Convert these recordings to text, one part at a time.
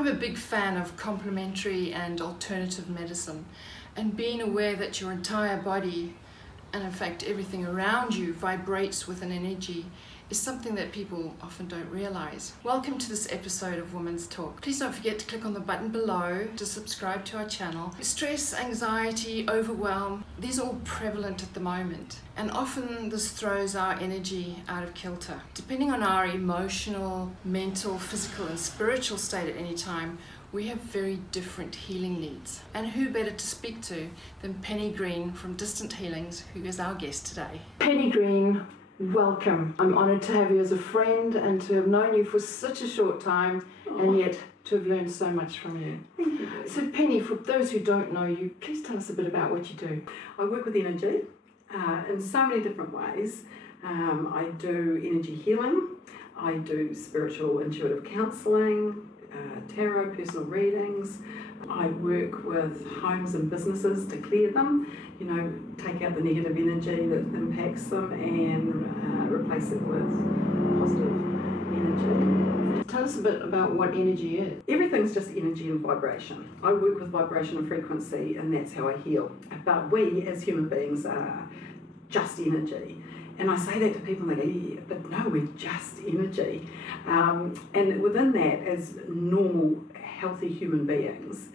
I'm a big fan of complementary and alternative medicine, and being aware that your entire body, and in fact everything around you, vibrates with an energy is something that people often don't realize. Welcome to this episode of Women's Talk. Please don't forget to click on the button below to subscribe to our channel. Stress, anxiety, overwhelm, these are all prevalent at the moment, and often this throws our energy out of kilter. Depending on our emotional, mental, physical and spiritual state at any time, we have very different healing needs. And who better to speak to than Penny Green from Distant Healings, who is our guest today. Penny Green, welcome. I'm honoured to have you as a friend and to have known you for such a short time and yet to have learned so much from you. Thank you. So Penny, for those who don't know you, please tell us a bit about what you do. I work with energy in so many different ways. I do energy healing, I do spiritual intuitive counselling, tarot, personal readings. I work with homes and businesses to clear them, take out the negative energy that impacts them and replace it with positive energy. Tell us a bit about what energy is. Everything's just energy and vibration. I work with vibration and frequency, and that's how I heal. But we as human beings are just energy. And I say that to people and they go, yeah, but no, we're just energy. And within that, as normal, healthy human beings,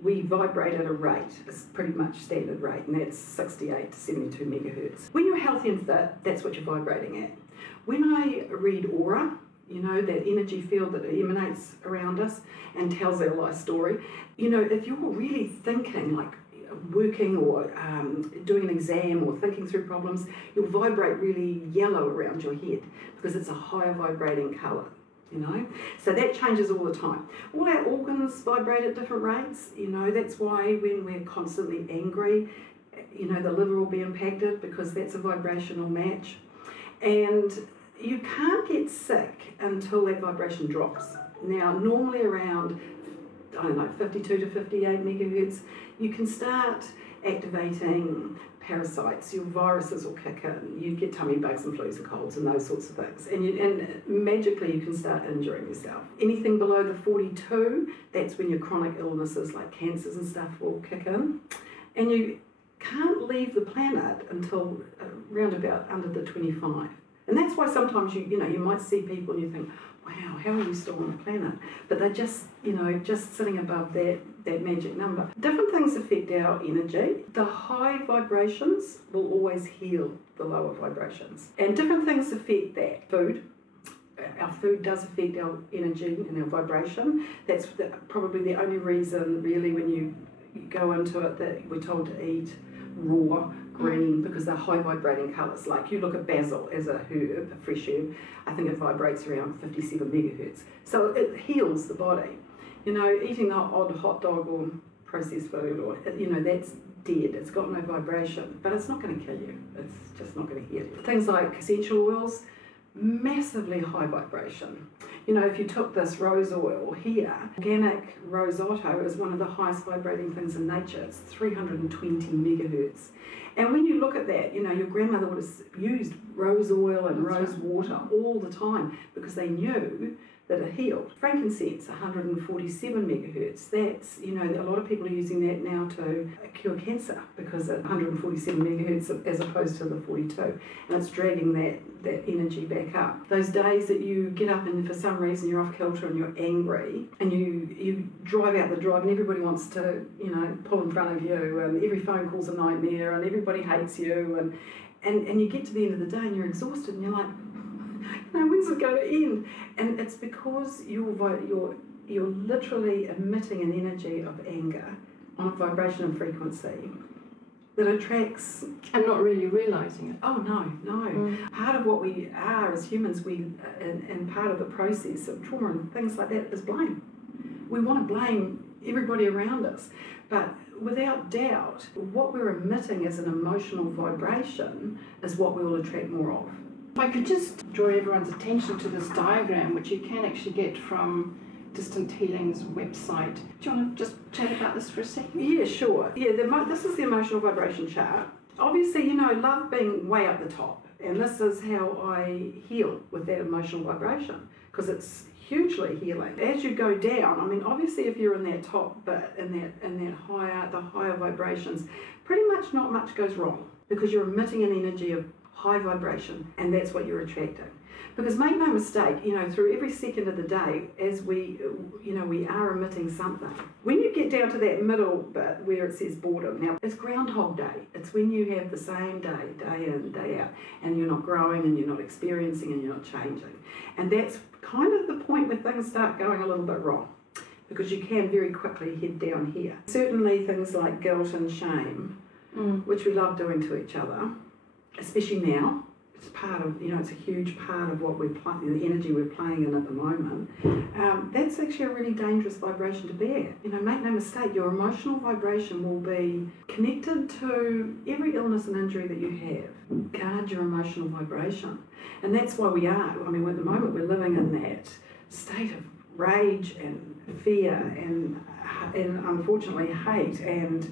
we vibrate at a rate, it's pretty much standard rate, and that's 68 to 72 megahertz. When you're healthy and fit, that's what you're vibrating at. When I read aura, that energy field that emanates around us and tells our life story, if you're really thinking, like working or doing an exam or thinking through problems, you'll vibrate really yellow around your head because it's a higher vibrating colour. So that changes all the time. All our organs vibrate at different rates. That's why when we're constantly angry, the liver will be impacted because that's a vibrational match. And you can't get sick until that vibration drops. Now, normally around 52 to 58 megahertz, you can start activating parasites. Your viruses will kick in. You get tummy bugs and flus and colds and those sorts of things. And magically you can start injuring yourself. Anything below the 42, that's when your chronic illnesses like cancers and stuff will kick in. And you can't leave the planet until around about under the 25. And that's why sometimes you might see people and you think, wow, how are you still on the planet? But they're just, just sitting above that magic number. Different things affect our energy. The high vibrations will always heal the lower vibrations. And different things affect that. Food. Our food does affect our energy and our vibration. That's probably the only reason, really, when you go into it, that we're told to eat raw, green, because they're high vibrating colours. Like you look at basil as a herb, a fresh herb, I think it vibrates around 57 megahertz. So it heals the body. Eating an odd hot dog or processed food, or that's dead. It's got no vibration, but it's not going to kill you. It's just not going to heal you. Things like essential oils, massively high vibration. If you took this rose oil here, organic rose otto is one of the highest vibrating things in nature. It's 320 megahertz. And when you look at that, your grandmother would have used rose oil and rose water all the time because they knew that it healed. Frankincense, 147 megahertz. That's, a lot of people are using that now to cure cancer because at 147 megahertz as opposed to the 42. And it's dragging that energy back up. Those days that you get up and for some reason you're off kilter and you're angry and you drive out the drive and everybody wants to, pull in front of you and every phone call's a nightmare and everybody hates you and you get to the end of the day and you're exhausted and you're like, when's it going to end? And it's because you're literally emitting an energy of anger on a vibration and frequency that attracts... And not really realising it. Oh, no. Part of what we are as humans, and part of the process of trauma and things like that is blame. We want to blame everybody around us. But without doubt, what we're emitting as an emotional vibration is what we will attract more of. If I could just draw everyone's attention to this diagram, which you can actually get from Distant Healing's website. Do you want to just chat about this for a second? Yeah, sure. Yeah, this is the emotional vibration chart. Obviously, love being way up the top. And this is how I heal with that emotional vibration because it's hugely healing. As you go down, I mean, obviously if you're in that top bit, in that higher, the higher vibrations, pretty much not much goes wrong because you're emitting an energy of high vibration, and that's what you're attracting. Because make no mistake, through every second of the day, as we are emitting something. When you get down to that middle bit where it says boredom, now it's Groundhog Day. It's when you have the same day, day in, day out, and you're not growing and you're not experiencing and you're not changing. And that's kind of the point where things start going a little bit wrong, because you can very quickly head down here. Certainly things like guilt and shame, which we love doing to each other, especially now. It's part of, it's a huge part of what the energy we're playing in at the moment. That's actually a really dangerous vibration to be at. Make no mistake, your emotional vibration will be connected to every illness and injury that you have. Guard your emotional vibration. And that's why we are. I mean, at the moment we're living in that state of rage and fear and unfortunately hate and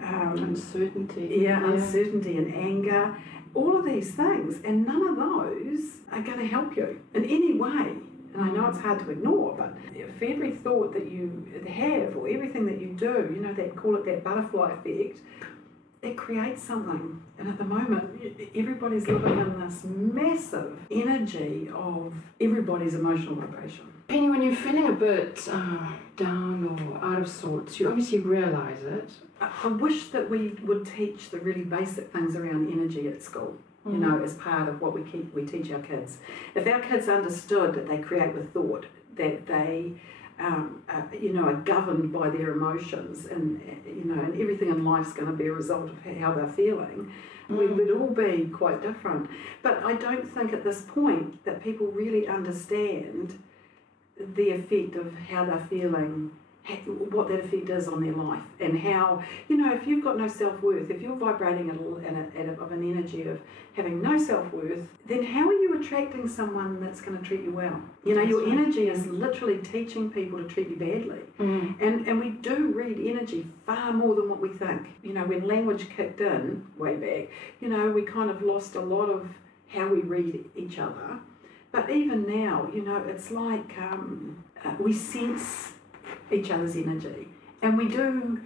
uncertainty. Yeah, uncertainty and anger. All of these things, and none of those are going to help you in any way. And I know it's hard to ignore, but for every thought that you have or everything that you do, call it that butterfly effect, it creates something. And at the moment, everybody's living in this massive energy of everybody's emotional vibration. Penny, when you're feeling a bit down or out of sorts, you obviously realise it. I wish that we would teach the really basic things around energy at school, as part of what we teach our kids. If our kids understood that they create with thought, that they are governed by their emotions, and everything in life's going to be a result of how they're feeling, we would all be quite different. But I don't think at this point that people really understand the effect of how they're feeling, what that effect is on their life, and how, if you've got no self-worth, if you're vibrating of an energy of having no self-worth, then how are you attracting someone that's going to treat you well? Your energy is literally teaching people to treat you badly. And we do read energy far more than what we think. When language kicked in way back, we kind of lost a lot of how we read each other. But even now, it's like we sense each other's energy, and we do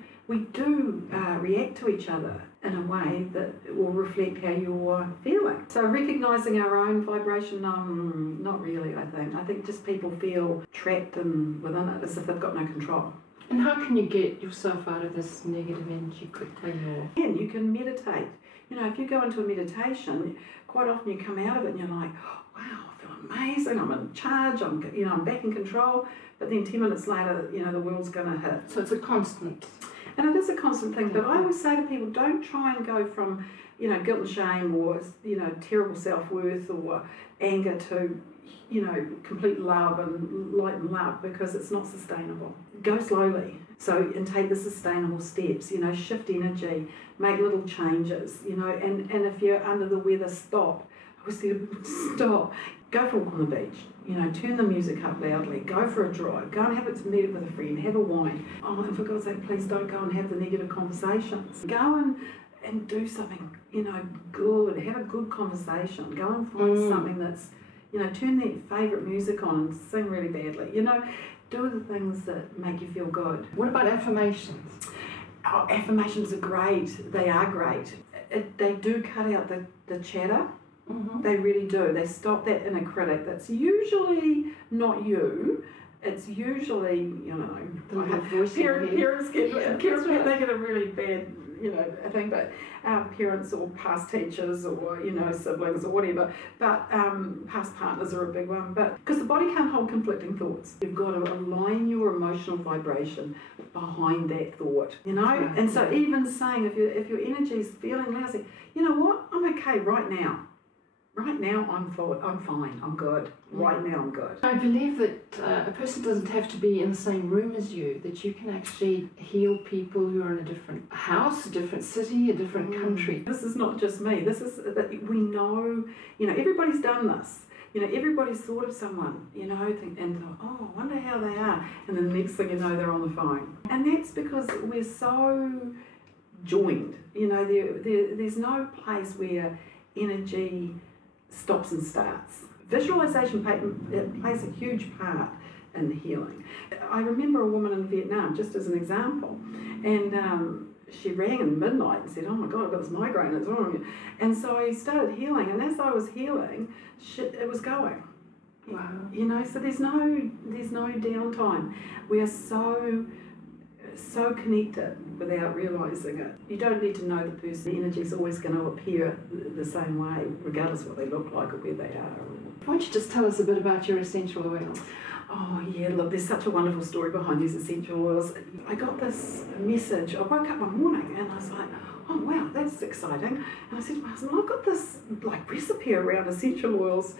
react to each other in a way that will reflect how you're feeling. So recognising our own vibration, not really, I think just people feel trapped within it as if they've got no control. And how can you get yourself out of this negative energy quickly? And you can meditate. If you go into a meditation, quite often you come out of it and you're like, wow, I feel amazing, I'm in charge, I'm back in control. But then 10 minutes later, the world's going to hit. So it's a constant. And it is a constant thing. But I always say to people, don't try and go from, guilt and shame or, terrible self-worth or anger to, complete love and light and love, because it's not sustainable. Go slowly. And take the sustainable steps, shift energy, make little changes, and if you're under the weather, stop. I always say, stop. Go for a walk on the beach, turn the music up loudly, go for a drive, go and have a meet with a friend, have a wine. Oh, and for God's sake, please don't go and have the negative conversations. Go and do something, good, have a good conversation. Go and find something that's, turn that favourite music on and sing really badly. Do the things that make you feel good. What about affirmations? Oh, affirmations are great. They are great. They do cut out the chatter. They really do. They stop that inner critic that's usually not you. It's usually, parents get a really bad, thing, but parents or past teachers or, siblings or whatever, but past partners are a big one, but because the body can't hold conflicting thoughts. You've got to align your emotional vibration behind that thought, and so even saying if your energy is feeling lousy, you know what, I'm okay right now. Right now, I'm fine, I'm good. Right now, I'm good. I believe that a person doesn't have to be in the same room as you, that you can actually heal people who are in a different house, a different city, a different country. This is not just me. This is that we know, everybody's done this. Everybody's thought of someone, and thought, oh, I wonder how they are. And then the next thing you know, they're on the phone. And that's because we're so joined. There's no place where energy stops and starts. Visualization plays a huge part in healing. I remember a woman in Vietnam, just as an example, and she rang in midnight and said, "Oh my God, I've got this migraine, it's wrong." And so I started healing, and as I was healing, it was going. Wow. You know, so there's no downtime. We are so connected without realising it. You don't need to know the person. The energy is always going to appear the same way, regardless of what they look like or where they are. Why don't you just tell us a bit about your essential oils? Oh yeah, look, there's such a wonderful story behind these essential oils. I got this message. I woke up one morning and I was like, "Oh wow, that's exciting." And I said to my husband, "I've got this like recipe around essential oils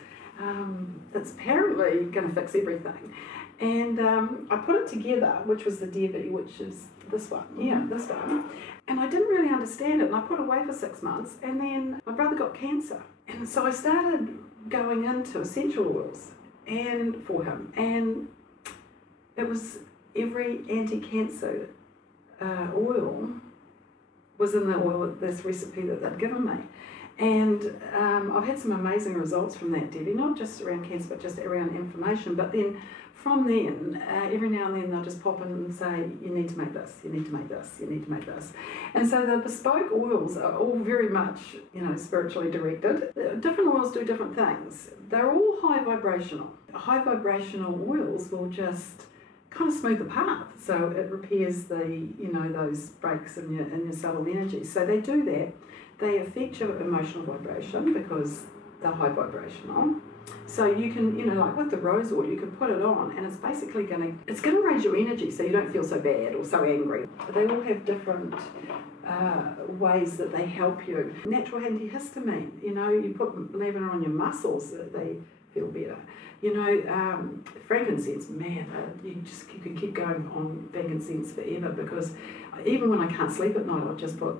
that's apparently going to fix everything." And I put it together, which was the Devi, which is this one. Yeah, this one. And I didn't really understand it, and I put it away for 6 months, and then my brother got cancer. And so I started going into essential oils and for him, and it was every anti-cancer oil was in the oil, this recipe that they'd given me. And I've had some amazing results from that, Debbie, not just around cancer, but just around inflammation. But then from then, every now and then they'll just pop in and say, "You need to make this, you need to make this, you need to make this." And so the bespoke oils are all very much, spiritually directed. Different oils do different things. They're all high vibrational. High vibrational oils will just kind of smooth the path, so it repairs the, those breaks in your subtle energy. So they do that. They affect your emotional vibration because they're high vibrational. So you can, like with the rose oil, you can put it on and it's basically going to raise your energy so you don't feel so bad or so angry. They all have different ways that they help you. Natural antihistamine, you put lavender on your muscles, they feel better. Frankincense, man, you can keep going on frankincense forever, because even when I can't sleep at night, I'll just put,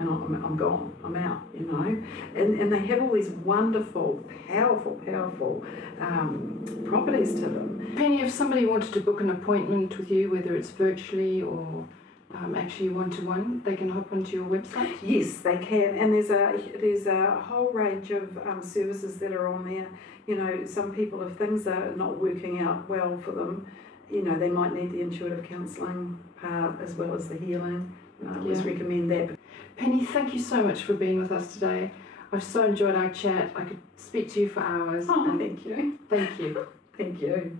and I'm gone, I'm out, And they have all these wonderful, powerful properties to them. Penny, if somebody wanted to book an appointment with you, whether it's virtually or actually one-to-one, they can hop onto your website? Yes, they can, and there's a whole range of services that are on there. Some people, if things are not working out well for them, they might need the intuitive counselling part as well as the healing. I always recommend that. Penny, thank you so much for being with us today. I've so enjoyed our chat. I could speak to you for hours. Oh, thank you. Thank you. Thank you.